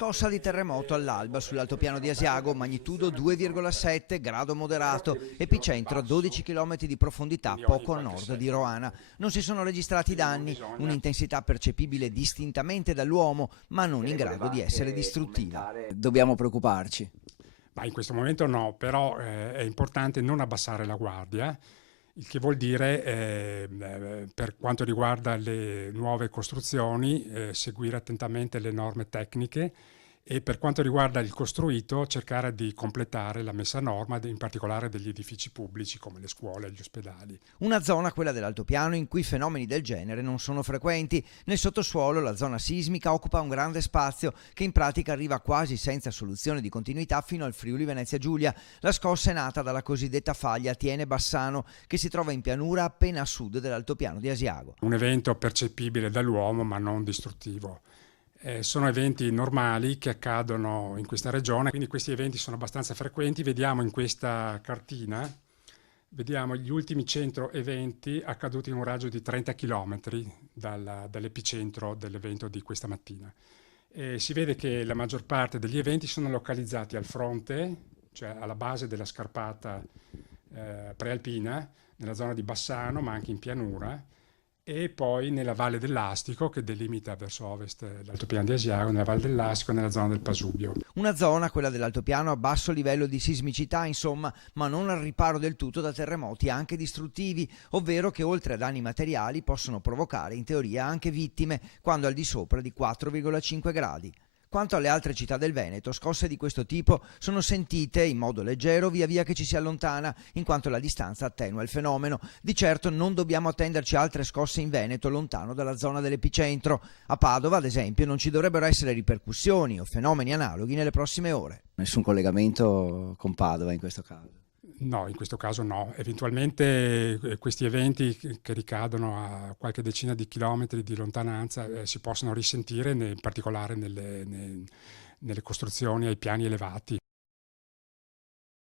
Scossa di terremoto all'alba sull'altopiano di Asiago, magnitudo 2,7, grado moderato, epicentro a 12 km di profondità poco a nord di Roana. Non si sono registrati danni, un'intensità percepibile distintamente dall'uomo, ma non in grado di essere distruttiva. Dobbiamo preoccuparci. Ma in questo momento no, però è importante non abbassare la guardia, il che vuol dire, per quanto riguarda le nuove costruzioni, seguire attentamente le norme tecniche e per quanto riguarda il costruito cercare di completare la messa a norma, in particolare degli edifici pubblici come le scuole e gli ospedali. Una zona, quella dell'altopiano, in cui fenomeni del genere non sono frequenti. Nel sottosuolo la zona sismica occupa un grande spazio che in pratica arriva quasi senza soluzione di continuità fino al Friuli Venezia Giulia. La scossa è nata dalla cosiddetta faglia Tiene-Bassano, che si trova in pianura appena a sud dell'altopiano di Asiago. Un evento percepibile dall'uomo ma non distruttivo. Sono eventi normali che accadono in questa regione, quindi questi eventi sono abbastanza frequenti. Vediamo in questa cartina, vediamo gli ultimi 100 eventi accaduti in un raggio di 30 km dall'epicentro dell'evento di questa mattina. Si vede che la maggior parte degli eventi sono localizzati al fronte, cioè alla base della scarpata prealpina, nella zona di Bassano, ma anche in pianura, e poi nella Valle dell'Astico, che delimita verso ovest l'altopiano di Asiago, nella Valle dell'Astico e nella zona del Pasubio. Una zona, quella dell'altopiano, a basso livello di sismicità, insomma, ma non al riparo del tutto da terremoti anche distruttivi, ovvero che oltre a danni materiali possono provocare in teoria anche vittime quando al di sopra di 4,5 gradi. Quanto alle altre città del Veneto, scosse di questo tipo sono sentite in modo leggero via via che ci si allontana, in quanto la distanza attenua il fenomeno. Di certo non dobbiamo attenderci altre scosse in Veneto lontano dalla zona dell'epicentro. A Padova, ad esempio, non ci dovrebbero essere ripercussioni o fenomeni analoghi nelle prossime ore. Nessun collegamento con Padova in questo caso? No, in questo caso no. Eventualmente questi eventi che ricadono a qualche decina di chilometri di lontananza si possono risentire, in particolare nelle costruzioni ai piani elevati.